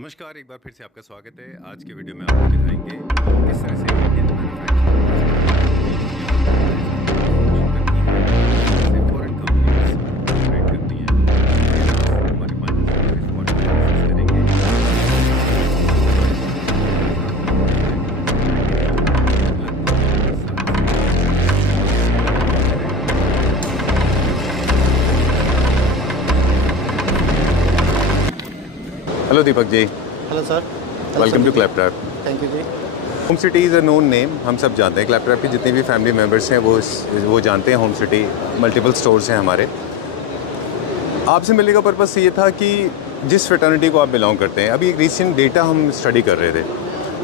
नमस्कार, एक बार फिर से आपका स्वागत है। आज के वीडियो में आपको दिखाएंगे किस तरह से Indian manufacturing foreign companies operate करती हैं। हमारे माइंड करेंगे। Hello Deepak ji. Hello sir. Welcome to Claptrap. Thank you ji. Home city is a known name, हम सब जानते हैं। क्लैपट्रैप के जितने भी फैमिली मेम्बर्स हैं वो जानते हैं होम सिटी। मल्टीपल स्टोर्स हैं हमारे। आपसे मिलने का पर्पस ये था कि जिस फ्रेटर्निटी को आप बिलोंग करते हैं, अभी एक रिसेंट डेटा हम स्टडी कर रहे थे,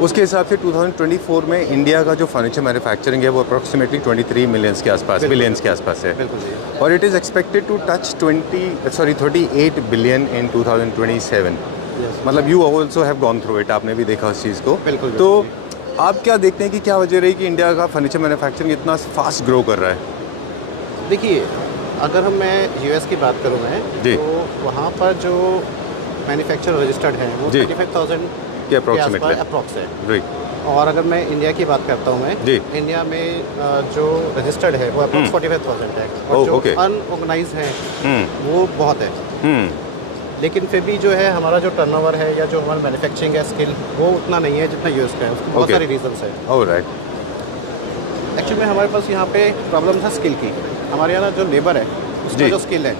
उसके हिसाब से 2024 में इंडिया का जो फर्नीचर मैन्युफैक्चरिंग है वो अप्रॉक्सीमेटली 23 मिलियंस के आसपास बिलियंस के आसपास है। बिल्कुल जी। और it is expected to touch 38 billion in 2027। मतलब you also have gone through it, आपने भी देखा उस चीज़ को। बिल्कुल। तो आप क्या देखते हैं कि क्या वजह रही कि इंडिया का फर्नीचर मैन्युफैक्चरिंग इतना फास्ट ग्रो कर रहा है? देखिए, अगर मैं यूएस की बात करूँ मैं, तो वहाँ पर जो मैन्युफैक्चर रजिस्टर्ड हैं वो 35,000 के अप्रॉक्सीमेटली अप्रॉक्स है। राइट। और अगर मैं इंडिया की बात करता हूँ मैं, इंडिया में जो रजिस्टर्ड है वो अप्रॉक्स 45,000 है। और जो अनऑर्गेनाइज हैं वो बहुत है। लेकिन फिर भी जो है हमारा जो टर्नओवर है या जो हमारा मैन्युफैक्चरिंग है स्किल, वो उतना नहीं है जितना यूएस का है। उसके बहुत सारे रीजंस है। राइट। एक्चुअली में हमारे पास यहाँ पे प्रॉब्लम था स्किल की। हमारे यहाँ जो लेबर है उसका जो स्किल है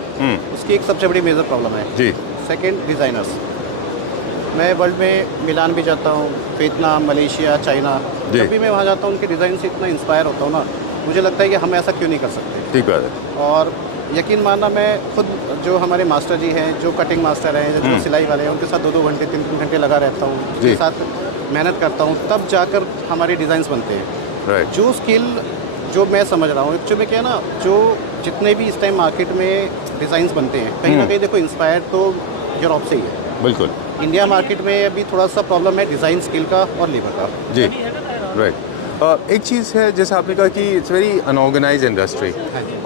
उसकी एक सबसे बड़ी मेजर प्रॉब्लम है जी। Second, designers. मैं वर्ल्ड में मिलान भी जाता हूँ, वियतनाम, मलेशिया, चाइना, जब भी मैं वहाँ जाता हूँ उनके डिज़ाइन से इतना इंस्पायर होता हूँ ना, मुझे लगता है कि हम ऐसा क्यों नहीं कर सकते। ठीक बात है। और यकीन मानना, मैं खुद जो हमारे मास्टर जी हैं, जो कटिंग मास्टर हैं, जो सिलाई वाले हैं, उनके साथ 2-2 घंटे 3-3 घंटे लगा रहता हूँ, उनके साथ मेहनत करता हूँ, तब जाकर हमारे डिज़ाइंस बनते हैं। जो स्किल जो मैं समझ रहा हूँ एक्चुअली में क्या है ना, जो जितने भी इस टाइम मार्केट में डिज़ाइंस बनते हैं, कहीं ना कहीं देखो इंस्पायर तो यूरोप से ही है। बिल्कुल। इंडिया मार्केट में अभी थोड़ा सा प्रॉब्लम है डिज़ाइन स्किल का और लेबर का जी। राइट। एक चीज़ है जैसे आपने कहा कि इट्स वेरी अनऑर्गेनाइज इंडस्ट्री,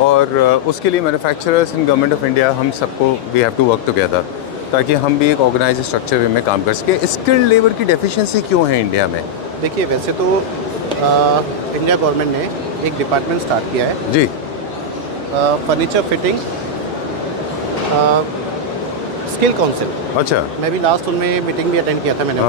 और उसके लिए manufacturers and government of India हम सबको we have to work together ताकि हम भी एक ऑर्गेनाइज स्ट्रक्चर में काम कर सकें। स्किल्ड लेबर की डेफिशिएंसी क्यों है इंडिया में? देखिए, वैसे तो इंडिया गवर्नमेंट ने एक डिपार्टमेंट स्टार्ट किया है जी, फर्नीचर फिटिंग स्किल काउंसिल। अच्छा। मैं भी लास्ट उनमें मीटिंग भी अटेंड किया था मैंने,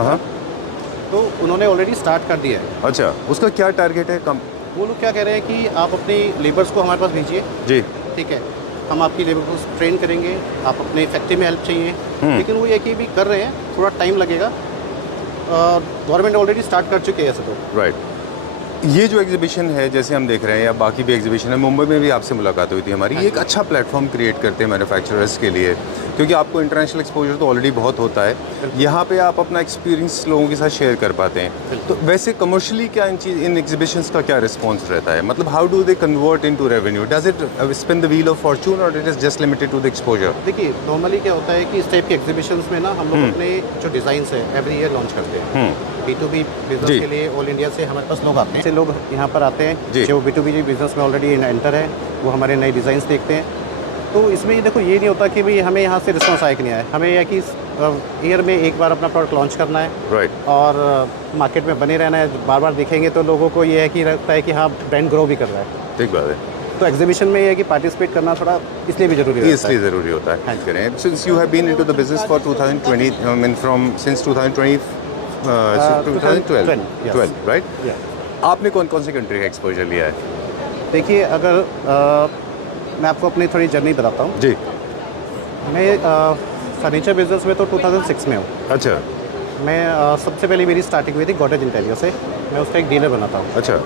तो उन्होंने ऑलरेडी स्टार्ट कर दिया है। अच्छा, उसका क्या टारगेट है? कम वो लोग क्या कह रहे हैं कि आप अपनी लेबर्स को हमारे पास भेजिए जी, ठीक है, हम आपकी लेबर को ट्रेन करेंगे, आप अपने फैक्ट्री में हेल्प चाहिए। लेकिन वो ये कि भी कर रहे हैं, थोड़ा टाइम लगेगा। गवर्नमेंट ऑलरेडी स्टार्ट कर चुके हैं ऐसे तो। राइट। ये जो एग्जीबिशन है जैसे हम देख रहे हैं या बाकी भी एग्जीबिशन है, मुंबई में भी आपसे मुलाकात हुई थी हमारी, ये एक अच्छा प्लेटफॉर्म क्रिएट करते हैं मैन्युफैक्चरर्स के लिए, क्योंकि आपको इंटरनेशनल एक्सपोजर तो ऑलरेडी बहुत होता है, यहाँ पे आप अपना एक्सपीरियंस लोगों के साथ शेयर कर पाते हैं। तो वैसे कमर्शियली क्या इन एग्जीबिशंस का क्या रिस्पॉन्स रहता है? मतलब how do they convert into revenue? Does it spin the wheel of fortune और it is just limited to the exposure? देखिए, नॉर्मली क्या होता है कि इस टाइप के एग्जीबिशंस में ना हम लोग अपने जो डिज़ाइंस है एवरी ईयर लॉन्च करते हैं। B2B बिजनेस के लिए ऑल इंडिया से हमारे पास लोग आते हैं। ऐसे लोग यहाँ पर आते हैं जो B2B बिजनेस में ऑलरेडी एंटर है, वो हमारे नए डिज़ाइंस देखते हैं। तो इसमें ये देखो, ये नहीं होता कि भाई हमें यहाँ से रिस्पॉन्स आया कि नहीं आया, हमें यह कि ईयर में एक बार अपना प्रोडक्ट लॉन्च करना है। राइट। और मार्केट में बने रहना है। बार बार दिखेंगे तो लोगों को ये है कि लगता है कि हाँ, ब्रांड ग्रो भी कर रहा है। ठीक बात है। तो एग्जीबिशन में ये है कि पार्टिसिपेट करना थोड़ा इसलिए भी जरूरी है। इसलिए ज़रूरी होता है। करें, since you have been into the business for 2020, I mean from since 2012, right? आपने कौन कौन सी कंट्री का एक्सपोजर लिया है? देखिए, अगर मैं आपको अपनी थोड़ी जर्नी बताता हूँ जी। मैं फर्नीचर बिजनेस में तो 2006 में हूँ। अच्छा। मैं सबसे पहले मेरी स्टार्टिंग हुई थी गॉडरेज इंटीरियर से। मैं उसका एक डीलर बना था। अच्छा।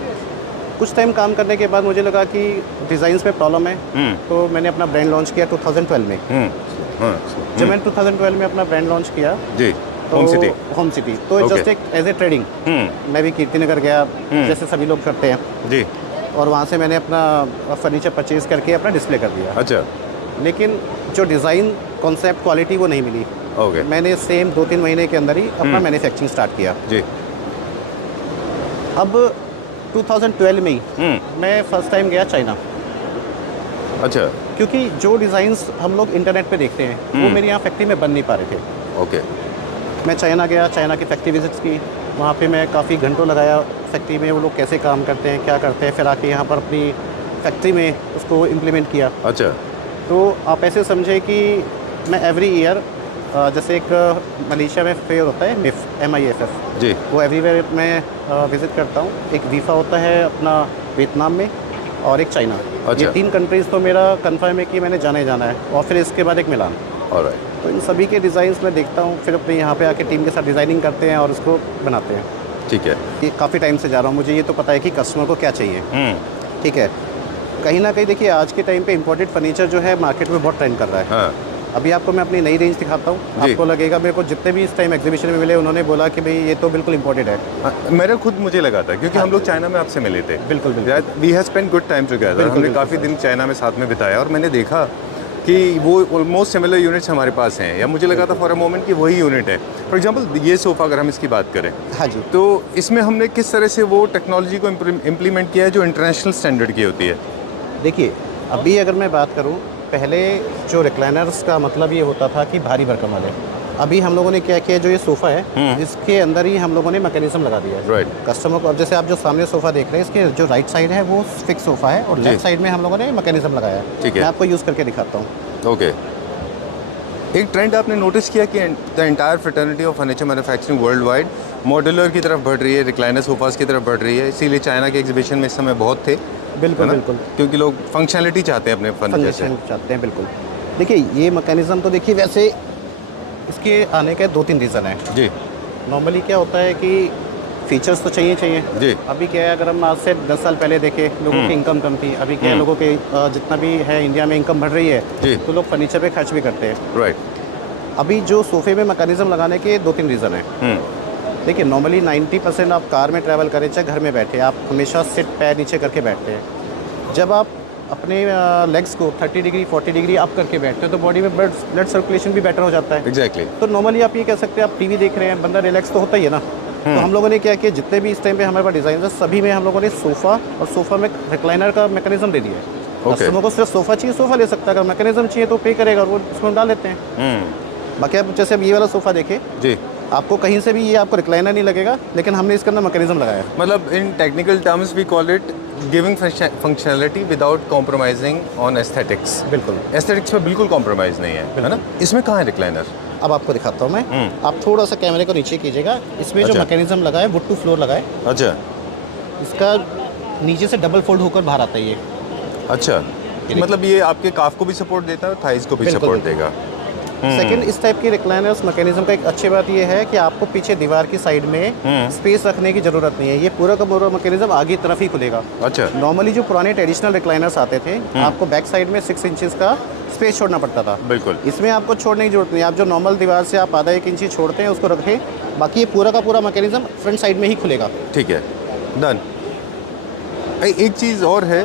कुछ टाइम काम करने के बाद मुझे लगा कि डिज़ाइंस में प्रॉब्लम है, तो मैंने अपना ब्रांड लॉन्च किया 2012 में। जब मैंने 2012 में अपना ब्रांड लॉन्च किया जी, तो होम सिटी तो जस्ट एक एज ए ट्रेडिंग मैं भी कीर्ति नगर गया, जैसे सभी लोग करते हैं जी, और वहाँ से मैंने अपना फर्नीचर परचेज़ करके अपना डिस्प्ले कर दिया। अच्छा। लेकिन जो डिज़ाइन कॉन्सेप्ट क्वालिटी वो नहीं मिली। ओके। मैंने सेम 2-3 महीने के अंदर ही अपना मैन्युफैक्चरिंग स्टार्ट किया जी। अब 2012 में ही मैं फर्स्ट टाइम गया चाइना। अच्छा। क्योंकि जो डिज़ाइंस हम लोग इंटरनेट पे देखते हैं वो मेरे यहाँ फैक्ट्री में बन नहीं पा रहे थे। ओके। मैं चाइना गया, चाइना की फैक्ट्री विजिट्स की, वहाँ पे मैं काफ़ी घंटों लगाया फैक्ट्री में, वो लोग कैसे काम करते हैं, क्या करते हैं, फिर आके यहाँ पर अपनी फैक्ट्री में उसको इम्प्लीमेंट किया। अच्छा। तो आप ऐसे समझे कि मैं एवरी ईयर जैसे एक मलेशिया में फेयर होता है MIFF जी। वो एवरीवेयर मैं विज़िट करता हूँ। एक वीफा होता है अपना वियतनाम में और एक चाइना। अच्छा। ये 3 कंट्रीज़ तो मेरा कंफर्म है कि मैंने जाना ही जाना है, और फिर इसके बाद एक मिलान। ऑलराइट। तो इन सभी के डिज़ाइंस मैं देखता हूँ, फिर अपने यहाँ पे आके टीम के साथ डिज़ाइनिंग करते हैं और उसको बनाते हैं। ठीक है। ये काफ़ी टाइम से जा रहा हूँ, मुझे ये तो पता है कि कस्टमर को क्या चाहिए। ठीक है। कहीं ना कहीं देखिए आज के टाइम पे इम्पोर्टेड फर्नीचर जो है मार्केट में बहुत ट्रेंड कर रहा है। हाँ। अभी आपको मैं अपनी नई रेंज दिखाता हूँ, आपको लगेगा, मेरे को जितने भी इस टाइम एग्जीबिशन में मिले उन्होंने बोला कि भाई ये तो बिल्कुल इम्पोर्टेड है। मेरा खुद मुझे लगा था क्योंकि हम लोग चाइना में आपसे मिले थे। बिल्कुल बिल्कुल। We have spend good time together, हमने काफ़ी दिन चाइना में साथ में बिताया और मैंने देखा कि वो ऑलमोस्ट सिमिलर यूनिट्स हमारे पास हैं, या मुझे लगा था फॉर अ मोमेंट कि वही यूनिट है। फॉर एग्जांपल ये सोफ़ा अगर हम इसकी बात करें, हाँ जी, तो इसमें हमने किस तरह से वो टेक्नोलॉजी को इम्प्लीमेंट किया है जो इंटरनेशनल स्टैंडर्ड की होती है। देखिए अभी अगर मैं बात करूँ, पहले जो रिक्लाइनर्स का मतलब ये होता था कि भारी भरकम वाले, अभी हम लोगों ने क्या किया, जो ये सोफ़ा है इसके अंदर ही हम लोगों ने मैकेनिज्म लगा दिया है राइट कस्टमर को। अब जैसे आप जो सामने सोफ़ा देख रहे हैं, इसके जो राइट साइड है वो फिक्स सोफ़ा है और लेफ्ट साइड में हम लोगों ने मैकेनिज्म लगाया है। ठीक है। मैं आपको यूज़ करके दिखाता हूँ। ओके। एक ट्रेंड आपने नोटिस किया कि the entire fraternity of furniture manufacturing world wide modular की तरफ बढ़ रही है, रिक्लाइनर सोफास की तरफ बढ़ रही है, इसीलिए चाइना के एग्जीबिशन में इस समय बहुत थे। बिल्कुल बिल्कुल, क्योंकि लोग फंक्शनलिटी चाहते हैं अपने फर्नीचर से। चाहते हैं बिल्कुल। देखिए ये मैकेनिज्म तो देखिए वैसे इसके आने के 2-3 रीज़न हैं जी। नॉर्मली क्या होता है कि फीचर्स तो चाहिए जी। अभी क्या है, अगर हम आज से 10 साल पहले देखें, लोगों की इनकम कम थी। अभी क्या है, लोगों के जितना भी है इंडिया में इनकम बढ़ रही है, जी। तो लोग फर्नीचर पे खर्च भी करते हैं। राइट। अभी जो सोफे में मैकेनिज्म लगाने के 2-3 रीज़न हैं। देखिए नॉर्मली 90% आप कार में ट्रैवल करें चाहे घर में बैठे, आप हमेशा सिट पैर नीचे करके बैठते हैं। जब आप अपने लेग्स को 30 डिग्री 40 डिग्री अप करके बैठते हो तो बॉडी में ब्लड सर्कुलेशन भी बेटर हो जाता है। एग्जैक्टली। तो नॉर्मली आप ये कह सकते हैं, आप टीवी देख रहे हैं, बंदा रिलैक्स तो होता ही है ना। तो हम लोगों ने क्या किया, जितने भी इस टाइम पे हमारे पास डिज़ाइन है सभी में हम लोगों ने सोफ़ा और सोफ़ा में रिक्लाइनर का मैकेनिज्म दे दिया है। कस्टमर को सिर्फ सोफ़ा चाहिए, सोफ़ा ले सकता है, अगर मैकेनिज्म चाहिए तो पे करेगा और वो उसमें डाल लेते हैं। बाकी आप जैसे अब ये वाला सोफ़ा देखें जी, आपको कहीं से भी ये आपको रिक्लाइनर नहीं लगेगा, लेकिन हमने इसके अंदर मैकेनिज्म लगाया है। मतलब in technical terms we call it giving functionality without compromising on aesthetics. बिल्कुल, एस्थेटिक्स में बिल्कुल कॉम्प्रोमाइज़ नहीं है ना। इसमें कहाँ है रिक्लाइनर? अब आपको दिखाता हूँ मैं। आप थोड़ा सा कैमरे को नीचे कीजिएगा। इसमें जो मैकेनिज्म लगा है वुड टू फ्लोर लगा है। अच्छा। इसका नीचे से डबल फोल्ड होकर बाहर आता है ये। अच्छा, मतलब ये आपके काफ को भी सपोर्ट देता है और थाइस को भी सपोर्ट देगा। सेकंड, इस टाइप की रिक्लाइनर्स मैकेनिज्म का एक अच्छी बात यह है कि आपको पीछे दीवार की साइड में स्पेस रखने की जरूरत नहीं है। ये पूरा का पूरा मैकेनिज्म आगे तरफ ही खुलेगा। अच्छा। नॉर्मली जो पुराने ट्रेडिशनल रिक्लाइनर्स आते थे, आपको बैक साइड में 6 इंचेस का स्पेस छोड़ना पड़ता था। बिल्कुल। इसमें आपको छोड़ने की जरूरत नहीं। आप जो नॉर्मल दीवार से आप आधा 1 इंची छोड़ते हैं उसको रखें, बाकी ये पूरा का पूरा मैकेनिज्म फ्रंट साइड में ही खुलेगा। ठीक है, डन। एक चीज़ और है,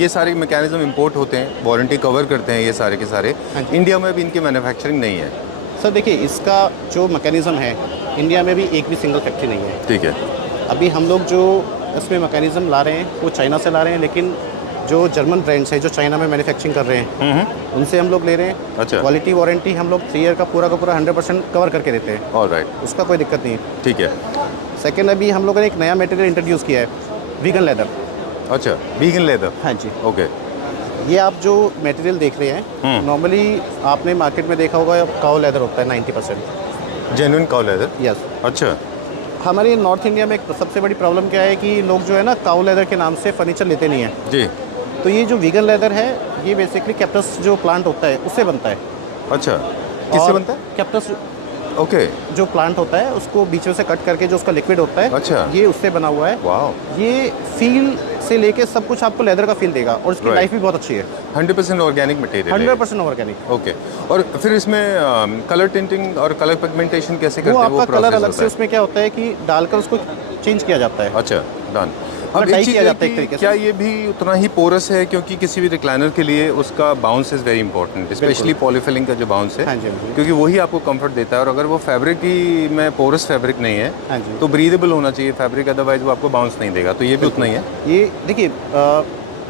ये सारे मैकेनिज्म इंपोर्ट होते हैं, वारंटी कवर करते हैं ये सारे के सारे। इंडिया में भी इनकी मैन्युफैक्चरिंग नहीं है। सर देखिए, इसका जो मैकेनिज्म है इंडिया में भी एक भी सिंगल फैक्ट्री नहीं है। ठीक है। अभी हम लोग जो इसमें मैकेनिज्म ला रहे हैं वो चाइना से ला रहे हैं, लेकिन जो जर्मन ब्रांड्स हैं जो चाइना में मैन्युफैक्चरिंग कर रहे हैं उनसे हम लोग ले रहे हैं। अच्छा। क्वालिटी वारंटी हम लोग 3 ईयर का पूरा 100% कवर करके देते हैं। ऑलराइट, उसका कोई दिक्कत नहीं है। ठीक है। सेकेंड, अभी हम लोगों ने एक नया मटेरियल इंट्रोड्यूस किया है, वीगन लेदर। अच्छा, वीगन लेदर। हाँ जी। ओके। ये आप जो मटेरियल देख रहे हैं, नॉर्मली आपने मार्केट में देखा होगा काऊ लेदर होता है 90%। जेन्युइन काऊ लेदर। यस। अच्छा। हमारे नॉर्थ इंडिया में एक सबसे बड़ी प्रॉब्लम क्या है कि लोग जो है ना काऊ लेदर के नाम से फर्नीचर लेते नहीं हैं। जी। तो ये जो वीगन लेदर है ये बेसिकली कैक्टस जो प्लांट होता है उससे बनता है। अच्छा, किससे बनता है? Cactus okay. जो प्लांट होता है उसको बीच में से कट करके जो उसका लिक्विड होता है, अच्छा, ये उससे बना हुआ है। वाह। ये फील से लेके सब कुछ आपको लेदर का फील देगा और इसकी लाइफ भी बहुत अच्छी है। 100% ऑर्गेनिक मटेरियल। 100% ऑर्गेनिक। ओके। और फिर इसमें कलर टिंटिंग और कलर पिगमेंटेशन कैसे करते वो हैं? आपका कलर अलग से उसमें क्या होता है कि डालकर उसको चेंज किया जाता है। अच्छा, डन। अब डाई एक चीज़ किया है जाता है एक कि तरीके से। क्या ये भी उतना ही पोरस है, क्योंकि किसी भी रिक्लाइनर के लिए उसका bounce is very important, specially polyfilling का जो बाउंस है। हाँ जी, हाँ जी। क्योंकि वही आपको कंफर्ट देता है, और अगर वो फैब्रिक ही में पोरस फैब्रिक नहीं है, हाँ जी। तो ब्रीदेबल होना चाहिए फैब्रिक, अदरवाइज वो आपको बाउंस नहीं देगा। तो ये भी उतना ही है। ये देखिए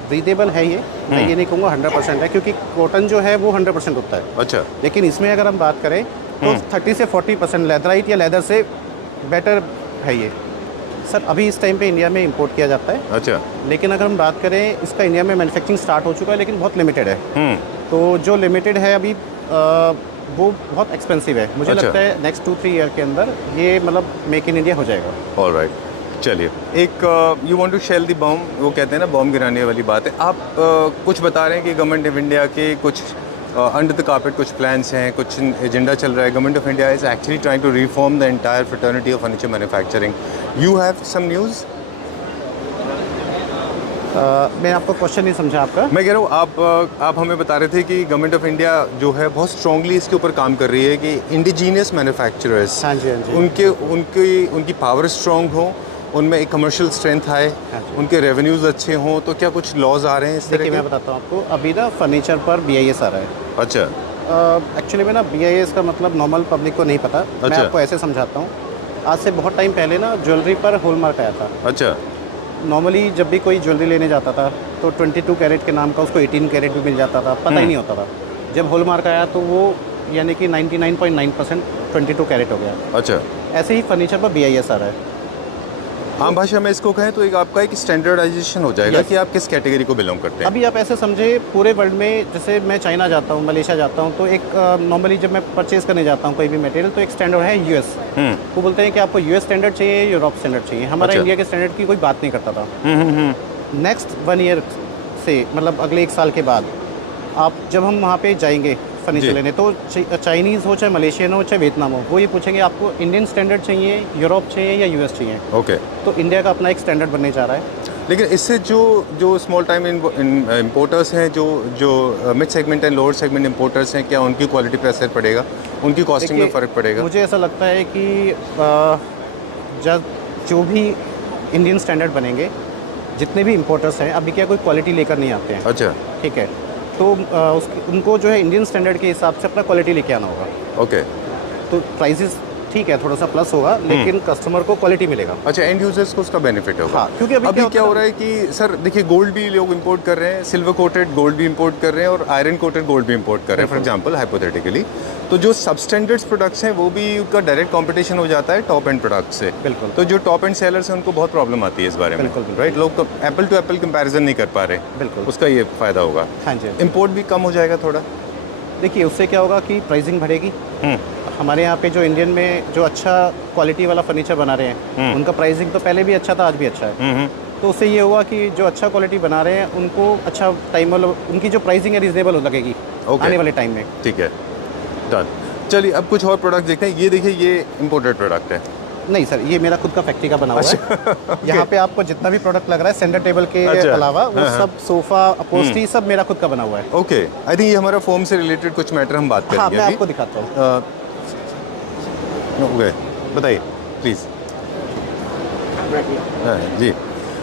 ब्रीदेबल है ये, मैं ये नहीं कहूँगा 100% है, क्योंकि कॉटन जो है वो 100% होता है। अच्छा। लेकिन इसमें अगर हम बात करें तो 30 से 40% लेदराइट या लेदर से बेटर है ये। सर अभी इस टाइम पे इंडिया में इंपोर्ट किया जाता है। अच्छा। लेकिन अगर हम बात करें, इसका इंडिया में मैन्युफैक्चरिंग स्टार्ट हो चुका है, लेकिन बहुत लिमिटेड है। तो जो लिमिटेड है अभी वो बहुत एक्सपेंसिव है। मुझे लगता है नेक्स्ट 2-3 ईयर के अंदर ये मतलब मेक इन इंडिया हो जाएगा। ऑलराइट, चलिए एक you want to shell the bomb, वो कहते हैं ना बॉम्ब गिराने वाली बात है। आप कुछ बता रहे हैं कि गवर्नमेंट ऑफ इंडिया के कुछ अंडर द कार्पेट कुछ प्लान्स हैं, कुछ एजेंडा चल रहा है। Government of India is actually trying to reform the entire fraternity of furniture manufacturing. You have some news? मैं आपको क्वेश्चन नहीं समझा आपका। मैं कह रहा हूँ आप हमें बता रहे थे कि गवर्नमेंट ऑफ इंडिया जो है बहुत स्ट्रांगली इसके ऊपर काम कर रही है कि इंडिजीनियस मैन्युफैक्चरर्स, हाँ जी, हाँ जी, उनकी पावर स्ट्रांग हो, उनमें एक कमर्शियल स्ट्रेंथ आए, हाँ उनके रेवेन्यूज़ अच्छे हों। तो क्या कुछ लॉज आ रहे हैं इस तरह देखिए के? मैं बताता हूँ आपको, अभी ना फर्नीचर पर BIS आ रहा है। अच्छा। एक्चुअली में ना BIS का मतलब नॉर्मल पब्लिक को नहीं पता। मैं आपको ऐसे समझाता हूँ। आज से बहुत टाइम पहले ना ज्वेलरी पर हॉलमार्क आया था। अच्छा। नॉर्मली जब भी कोई ज्वेलरी लेने जाता था तो 22 कैरेट के नाम का उसको 18 कैरेट भी मिल जाता था, पता ही नहीं होता था। जब हॉलमार्क आया तो वो यानी कि 99.9% 22 कैरेट हो गया। अच्छा। ऐसे ही फर्नीचर पर BIS आ रहा है। आम भाषा में इसको कहें तो एक आपका एक स्टैंडर्डाइजेशन हो जाएगा कि आप किस कैटेगरी को बिलोंग करते हैं। अभी आप ऐसे समझे पूरे वर्ल्ड में, जैसे मैं चाइना जाता हूँ, मलेशिया जाता हूँ, तो एक नॉर्मली जब मैं परचेज करने जाता हूँ कोई भी मटेरियल, तो एक स्टैंडर्ड है US। वो बोलते हैं कि आपको US स्टैंडर्ड चाहिए, यूरोप स्टैंडर्ड चाहिए। हमारा इंडिया के स्टैंडर्ड की कोई बात नहीं करता था। नेक्स्ट 1 ईयर से, मतलब अगले 1 साल के बाद, आप जब हम वहाँ पे जाएंगे फर्नीचर लेने, तो चाइनीज़ हो, चाहे मलेशियन हो, चाहे वियतनाम हो, वो ये पूछेंगे आपको इंडियन स्टैंडर्ड चाहिए, यूरोप चाहिए या US चाहिए। ओके। तो इंडिया का अपना एक स्टैंडर्ड बनने जा रहा है। लेकिन इससे जो स्मॉल टाइम इम्पोर्टर्स हैं, जो mid segment and lower segment importers हैं, क्या उनकी क्वालिटी पर असर पड़ेगा, उनकी कॉस्टिंग में फ़र्क पड़ेगा? मुझे ऐसा लगता है कि जब जो भी इंडियन स्टैंडर्ड बनेंगे, जितने भी इम्पोर्टर्स हैं, अभी क्या कोई क्वालिटी लेकर नहीं आते हैं। अच्छा। ठीक है, तो उनको जो है इंडियन स्टैंडर्ड के हिसाब से अपना क्वालिटी लेके आना होगा। ओके। तो प्राइसेस ठीक है, थोड़ा सा प्लस होगा, लेकिन कस्टमर को क्वालिटी मिलेगा। अच्छा, एंड यूजर्स को उसका बेनिफिट होगा। हाँ, क्योंकि अभी क्या हो रहा है कि सर देखिए, गोल्ड भी लोग इंपोर्ट कर रहे हैं, सिल्वर कोटेड गोल्ड भी इंपोर्ट कर रहे हैं और आयरन कोटेड गोल्ड भी इंपोर्ट कर रहे हैं, फॉर एग्जांपल हाइपोथेटिकली। तो जो सबस्टैंडर्ड्स प्रोडक्ट्स हैं वो भी उनका डायरेक्ट कंपटीशन हो जाता है टॉप एंड प्रोडक्ट्स से। बिल्कुल। तो जो टॉप एंड सेलर्स हैं उनको बहुत प्रॉब्लम आती है इस बारे में। बिल्कुल, राइट, लोग एप्पल टू एप्पल कंपैरिजन नहीं कर पा रहे। बिल्कुल, उसका ये फ़ायदा होगा। हाँ जी। इंपोर्ट भी कम हो जाएगा थोड़ा। देखिए उससे क्या होगा कि प्राइसिंग बढ़ेगी। हमारे यहाँ पे जो इंडियन में जो अच्छा क्वालिटी वाला फर्नीचर बना रहे हैं, उनका प्राइसिंग तो पहले भी अच्छा था, आज भी अच्छा है। तो उससे ये हुआ कि जो अच्छा क्वालिटी बना रहे हैं उनको अच्छा टाइम, मतलब उनकी जो प्राइसिंग है रीजनेबल लगेगी आने वाले टाइम में। ठीक है, डन। चलिए अब कुछ और प्रोडक्ट देखते हैं। ये देखिए, ये इम्पोर्टेड प्रोडक्ट है। नहीं सर, ये मेरा खुद का फैक्ट्री का बना हुआ है। यहाँ पे आपको जितना भी प्रोडक्ट लग रहा है सेंटर टेबल के अलावा, वो सब सोफा, अपहोल्स्ट्री सब मेरा खुद का बना हुआ है। ओके, आई थिंक ये हमारा फोम से रिलेटेड कुछ मैटर हम बात करेंगे। हाँ, मैं आपको दिखाता हूँ। ओके, बताइए प्लीज़। हाँ जी,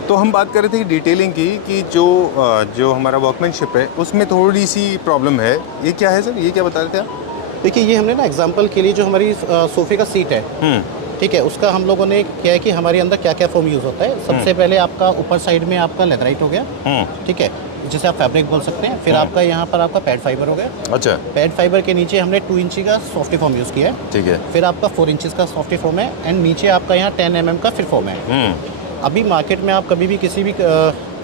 तो हम बात कर रहे थे कि डिटेलिंग की, कि जो हमारा वर्कमैनशिप है उसमें थोड़ी सी प्रॉब्लम है। ये क्या है सर, ये क्या बता रहे थे आप? देखिए ये हमने ना एग्जांपल के लिए जो हमारी सोफे का सीट है, ठीक है, उसका हम लोगों ने किया है कि हमारे अंदर क्या क्या फोम यूज़ होता है। सबसे पहले आपका ऊपर साइड में आपका लेदराइट हो गया, ठीक है, जिसे आप फैब्रिक बोल सकते हैं। फिर आपका यहाँ पर आपका पैड फाइबर हो गया। अच्छा। पैड फाइबर के नीचे हमने 2 इंची का सॉफ्टी फोम यूज़ किया है। ठीक है। फिर आपका 4 इंचेस का सॉफ्टी फोम है, एंड नीचे आपका यहाँ 10 mm का फिर फोम है। अभी मार्केट में आप कभी भी किसी भी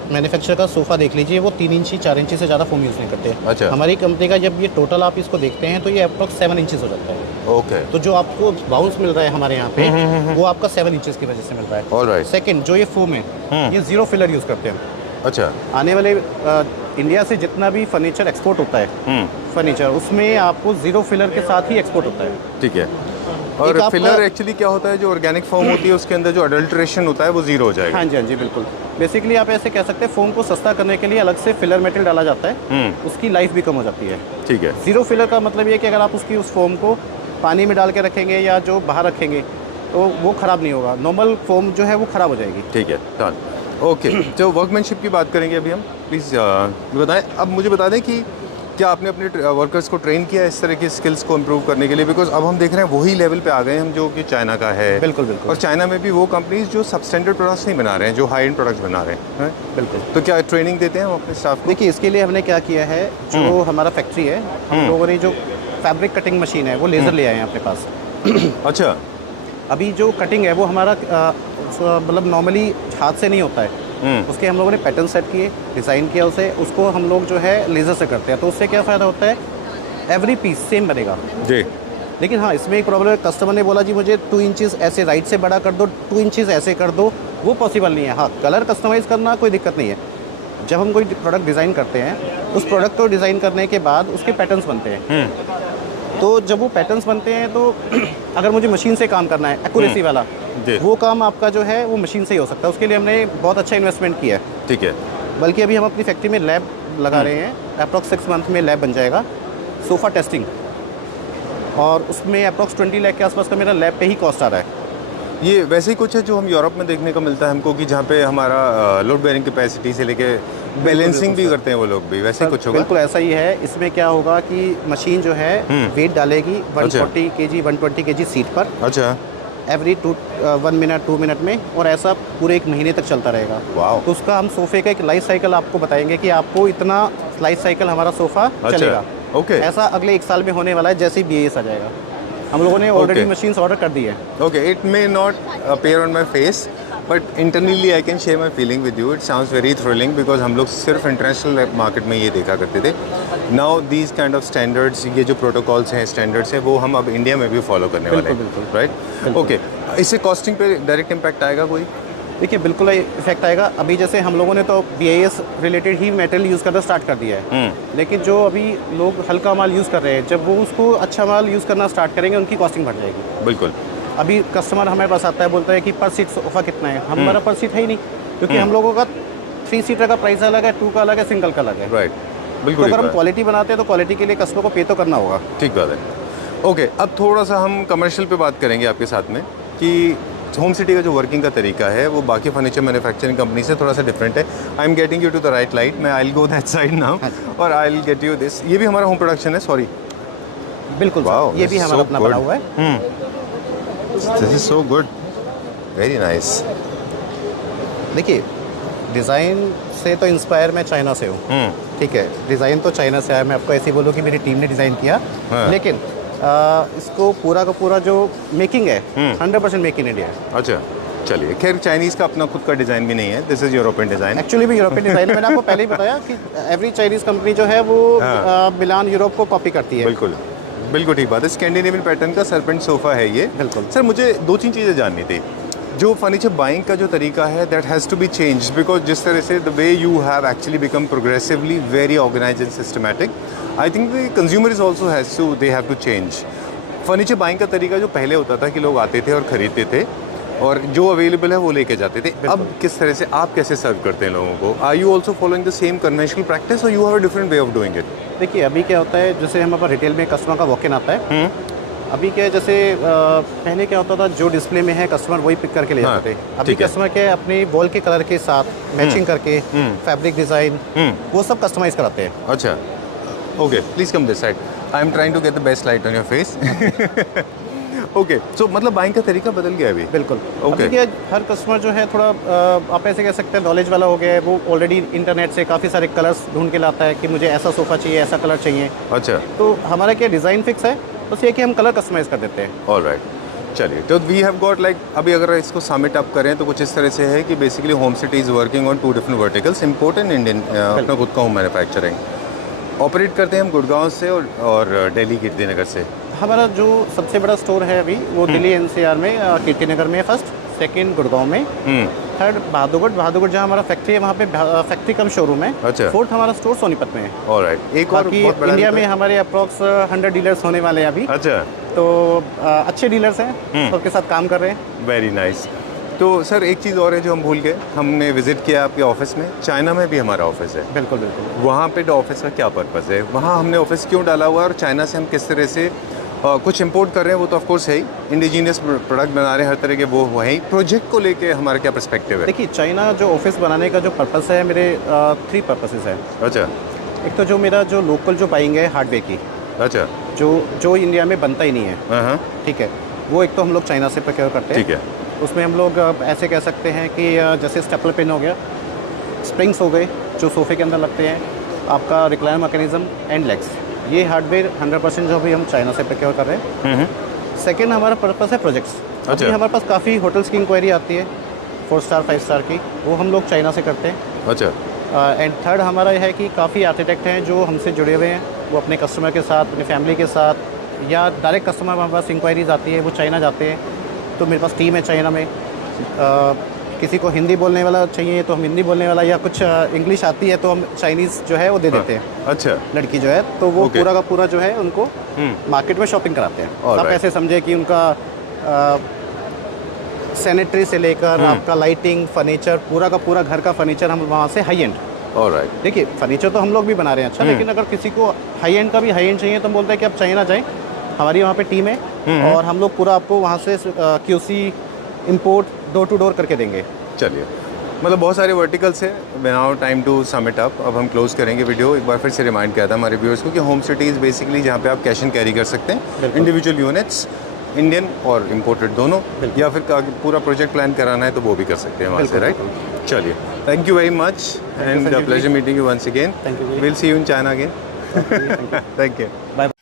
मैन्युफैक्चरर का सोफ़ा देख लीजिए, वो 3 इंची 4 इंची से ज़्यादा फोम यूज़ नहीं करते। अच्छा। हमारी कंपनी का जब ये टोटल आप इसको देखते हैं तो ये अप्रॉक्स 7 इंचेस हो जाता है। ओके। तो जो आपको बाउंस मिल रहा है हमारे यहाँ पे, वो आपका 7 इंचेस की वजह से मिल रहा है। ऑलराइट। सेकंड, जो ये फोम है, ये 0 फिलर यूज़ करते हैं। अच्छा। आने वाले इंडिया से जितना भी फर्नीचर एक्सपोर्ट होता है, फर्नीचर, उसमें आपको 0 फिलर के साथ ही एक्सपोर्ट होता है। ठीक है। और फिलर एक्चुअली क्या होता है, जो ऑर्गेनिक फॉर्म होती है उसके अंदर जो अडल्ट्रेशन होता है वो 0 हो जाएगा। हाँ जी, हाँ जी, बिल्कुल। बेसिकली आप ऐसे कह सकते हैं, फोम को सस्ता करने के लिए अलग से फिलर मेटेरियल डाला जाता है, उसकी लाइफ भी कम हो जाती है। ठीक है। 0 फिलर का मतलब ये कि अगर आप उसकी उस फोम को पानी में डाल के रखेंगे या जो बाहर रखेंगे तो वो ख़राब नहीं होगा। नॉर्मल फोम जो है वो ख़राब हो जाएगी। ठीक है, डन। ओके, जो वर्कमैनशिप की बात करेंगे अभी हम, प्लीज़ बताएं। अब मुझे बता दें कि क्या आपने अपने वर्कर्स को ट्रेन किया इस तरह की स्किल्स को इम्प्रूव करने के लिए? बिकॉज अब हम देख रहे हैं वही लेवल पे आ गए हम जो कि चाइना का है। बिल्कुल बिल्कुल। और चाइना में भी वो कंपनीज जो सबस्टैंडर्ड प्रोडक्ट्स नहीं बना रहे हैं, जो हाई एंड प्रोडक्ट्स बना रहे हैं। बिल्कुल। तो क्या ट्रेनिंग देते हैं हम अपने स्टाफ को? देखिए इसके लिए हमने क्या किया है, जो हमारा फैक्ट्री है, हम लोगों ने जो फैब्रिक कटिंग मशीन है, वो लेज़र ले आए हैं अपने पास। अच्छा। अभी जो कटिंग है वो हमारा मतलब नॉर्मली हाथ से नहीं होता है, उसके हम लोगों ने पैटर्न सेट किए, डिज़ाइन किया उसे, उसको हम लोग जो है लेज़र से करते हैं। तो उससे क्या फ़ायदा होता है, एवरी पीस सेम बनेगा जी। लेकिन हाँ, इसमें एक प्रॉब्लम है, कस्टमर ने बोला जी मुझे 2 इंचेस ऐसे राइट से बड़ा कर दो, 2 इंचेस ऐसे कर दो, वो पॉसिबल नहीं है। हाँ, कलर कस्टमाइज़ करना कोई दिक्कत नहीं है। जब हम कोई प्रोडक्ट डिज़ाइन करते हैं, उस प्रोडक्ट को डिज़ाइन करने के बाद उसके पैटर्न्स बनते हैं। तो जब वो पैटर्न्स बनते हैं तो अगर मुझे मशीन से काम करना है एक्यूरेसी वाला, वो काम आपका जो है वो मशीन से ही हो सकता है। उसके लिए हमने बहुत अच्छा इन्वेस्टमेंट किया है। ठीक है। बल्कि अभी हम अपनी फैक्ट्री में लैब लगा रहे हैं, अप्रॉक्स 6 मंथ में लैब बन जाएगा, सोफ़ा टेस्टिंग, और उसमें अप्रॉक्स 20 लाख के आसपास का मेरा लैब पे ही कॉस्ट आ रहा है। ये वैसे ही कुछ है जो हम यूरोप में देखने को मिलता है हमको, कि जहाँ पे हमारा लोड बेयरिंग कैपेसिटी से लेके बैलेंसिंग भी करते हैं वो लोग भी, वैसे ही कुछ होगा? बिल्कुल ऐसा ही है। इसमें क्या होगा कि मशीन जो है वेट डालेगी 140 kg 120 kg सीट पर। अच्छा। एवरी 1 मिनट 2 मिनट में, और ऐसा पूरे 1 महीने तक चलता रहेगा। वाह। तो उसका हम सोफ़े का एक लाइफ साइकिल आपको बताएंगे कि आपको इतना लाइफ साइकिल हमारा सोफ़ा चलेगा। ओके। ऐसा अगले 1 साल में होने वाला है, जैसे ही BAS आ जाएगा। हम लोगों ने ऑलरेडी मशीन्स ऑर्डर कर दी है। Okay, it may not appear on my face but internally I can share my feeling with you. It sounds very thrilling because हम लोग सिर्फ इंटरनेशनल मार्केट में ये देखा करते थे। Now these kind of standards, ये जो प्रोटोकॉल्स हैं, स्टैंडर्ड्स हैं, वो हम अब इंडिया में भी फॉलो करने वाले हैं, राइट? ओके, इससे कॉस्टिंग पे डायरेक्ट इम्पैक्ट आएगा कोई? देखिए, बिल्कुल इफेक्ट आएगा। अभी जैसे हम लोगों ने तो BIS रिलेटेड ही मटेरियल यूज़ करना स्टार्ट कर दिया है, लेकिन जो अभी लोग हल्का माल यूज़ कर रहे हैं, जब वो उसको अच्छा माल यूज़ करना स्टार्ट करेंगे, उनकी कॉस्टिंग बढ़ जाएगी। बिल्कुल। अभी कस्टमर हमारे पास आता है, बोलता है कि पर सीट सोफ़ा कितना है, हमारा पर सीट है ही नहीं, क्योंकि हम लोगों का 3 सीटर का प्राइस अलग है, 2 का अलग है, सिंगल का अलग है। राइट, तो बिल्कुल। अगर हम क्वालिटी बनाते हैं तो क्वालिटी के लिए कस्टमर को पे तो करना होगा। ठीक बात है। ओके, अब थोड़ा सा हम कमर्शियल पे बात करेंगे आपके साथ में, कि होम सिटी का जो वर्किंग का तरीका है वो बाकी फर्नीचर मैन्युफैक्चरिंग कंपनी से थोड़ा सा डिफरेंट है। I am getting you to the right light, मैं I will go that side now और I will get you this. ये भी हमारा होम प्रोडक्शन है, सॉरी। बिल्कुल, ये भी हमारा अपना बना हुआ है। This is so good, very nice. देखिए, डिज़ाइन से तो इंस्पायर मैं चाइना से हूँ, ठीक है, डिज़ाइन तो चाइना से आया। मैं आपको ऐसे बोलूँ कि मेरी टीम ने डिज़ाइन किया, लेकिन इसको पूरा का पूरा जो मेकिंग है 100% मेक इन इंडिया है। अच्छा, चलिए, खैर चाइनीज़ का अपना खुद का डिज़ाइन भी नहीं है, this is European design. Actually भी यूरोपियन डिज़ाइन है। मैंने आपको पहले ही बताया कि एवरी चाइनीज़ कंपनी जो है वो मिलान यूरोप को कॉपी करती है। बिल्कुल, बिल्कुल ठीक बात है। स्कैंडिनेवियन पैटर्न का सरपेंट सोफ़ा है ये। बिल्कुल। सर, मुझे 2-3 चीज़ें जाननी थी। जो फर्नीचर बाइंग का जो तरीका है, that has to be change, because जिस तरह से the way you have actually become progressively very organised and systematic, I think the consumer is also has to, they have to change. Furniture buying का तरीका जो पहले होता था कि लोग आते थे और ख़रीदते थे और जो अवेलेबल है वो लेके जाते थे, अब किस तरह से आप कैसे सर्व करते हैं लोगों को? Are you also following the same conventional practice और you have a different way of doing it? देखिए, अभी क्या होता है, जैसे हम अपना रिटेल में कस्टमर का वॉक इन आता है, अभी क्या है, जैसे पहले क्या होता था, जो डिस्प्ले में है कस्टमर वही पिक करके ले जाते थे। अभी कस्टमर के अपने वॉल के कलर के साथ मैचिंग करके फैब्रिक डिज़ाइन वो सब कस्टमाइज़ कराते हैं। अच्छा, okay, please come this side, I am trying to get the best light on your face. Okay, so मतलब बाइंग का तरीका बदल गया अभी? बिल्कुल। ओके। अभी क्या, हर कस्टमर जो है थोड़ा आप ऐसे कह सकते हैं नॉलेज वाला हो गया है, वो ऑलरेडी इंटरनेट से काफ़ी सारे कलर्स ढूंढ के लाता है कि मुझे ऐसा सोफ़ा चाहिए, ऐसा कलर चाहिए। अच्छा। तो हमारा क्या डिज़ाइन फिक्स है, बस ये कि हम कलर कस्टमाइज़ कर देते हैं। ऑलराइट, चलिए, तो वी हैव गॉट लाइक, अभी अगर इसको समिट अप करें तो कुछ इस तरह से है कि basically home city is working on 2 different verticals, import and Indian, अपना खुद का होम मैन्युफैक्चरिंग। ऑपरेट करते हैं हम गुड़गांव से और दिल्ली कीर्तिनगर से। हमारा जो सबसे बड़ा स्टोर है अभी वो दिल्ली NCR में कीर्तिनगर में, फर्स्ट, सेकंड गुड़गांव में, थर्ड बहादुरगढ़ जहाँ हमारा फैक्ट्री है वहाँ पे फैक्ट्री कम शोरूम है। अच्छा। फोर्थ हमारा स्टोर सोनीपत में है। ऑलराइट, एक और बाकी बहुत बड़ा इंडिया में हमारे अप्रॉक्स 100 डीलर्स होने वाले हैं अभी। अच्छा। तो अच्छे डीलर्स हैं, सबके साथ काम कर रहे हैं। Very nice. तो सर, एक चीज़ और है जो हम भूल गए, हमने विजिट किया आपके ऑफिस में, चाइना में भी हमारा ऑफिस है। बिल्कुल बिल्कुल। वहाँ पे ऑफिस का क्या पर्पज़ है, वहाँ हमने ऑफिस क्यों डाला हुआ है और चाइना से हम किस तरह से कुछ इंपोर्ट कर रहे हैं, वो तो ऑफ कोर्स है ही, इंडिजीनियस प्रोडक्ट बना रहे हैं हर तरह के, वो है ही। प्रोजेक्ट को लेके हमारा क्या पर्सपेक्टिव है? देखिए, चाइना जो ऑफिस बनाने का जो पर्पस है, मेरे 3 पर्पसेस है। अच्छा। एक तो जो मेरा जो लोकल जो बाइंग है हार्डवेयर की, अच्छा, जो इंडिया में बनता ही नहीं है, हाँ, ठीक है, वो एक तो हम लोग चाइना से प्रोक्योर करते हैं। ठीक है। उसमें हम लोग ऐसे कह सकते हैं कि जैसे स्टेपलर पिन हो गया, स्प्रिंग्स हो गए जो सोफ़े के अंदर लगते हैं, आपका रिक्लाइन मैकेनिज़्म एंड लेग्स, ये हार्डवेयर 100% जो भी हम चाइना से प्रोक्योर कर रहे हैं। सेकेंड हमारा पर्पस है प्रोजेक्ट्स। अच्छा। अभी हमारे पास काफ़ी होटल्स की इंक्वायरी आती है 4 स्टार 5 स्टार की, वो हम लोग चाइना से करते हैं। अच्छा। एंड थर्ड हमारा यह है कि काफ़ी आर्किटेक्ट हैं जो हमसे जुड़े हुए हैं, वो अपने कस्टमर के साथ, अपनी फैमिली के साथ, या डायरेक्ट कस्टमर हमारे पास इंक्वायरीज आती है, वो चाइना जाते हैं, तो मेरे पास टीम है चाइना में। किसी को हिंदी बोलने वाला चाहिए तो हम हिंदी बोलने वाला, या कुछ इंग्लिश आती है तो हम चाइनीज़ जो है वो दे देते हैं। अच्छा। लड़की जो है तो वो Okay. पूरा का पूरा जो है उनको मार्केट में शॉपिंग कराते हैं। All आप right. ऐसे समझे कि उनका सैनिटरी से लेकर आपका लाइटिंग, फर्नीचर, पूरा का पूरा घर का फर्नीचर हम वहाँ से हाई एंड। ऑलराइट। देखिए फर्नीचर तो हम लोग भी बना रहे हैं अच्छा, लेकिन अगर किसी को हाई एंड का भी हाई एंड चाहिए तो हम बोलते हैं कि आप चाइना जाएं, हमारी वहाँ पे टीम है और हम लोग पूरा आपको वहाँ से QC import door to door करके देंगे। चलिए, मतलब बहुत सारे वर्टिकल्स है। Now time to sum it up. अब हम क्लोज करेंगे वीडियो। एक बार फिर से रिमाइंड किया था हमारे व्यूअर्स को कि होम सिटीज़ बेसिकली जहाँ पे आप कैश एंड कैरी कर सकते हैं, इंडिविजुअल यूनिट्स, इंडियन और इम्पोर्टेड दोनों, या फिर पूरा प्रोजेक्ट प्लान कराना है तो वो भी कर सकते हैं वहाँ से, राइट? चलिए, thank you very much and pleasure meeting you once again. Thank you. Will see you in China again. Thank you. Bye.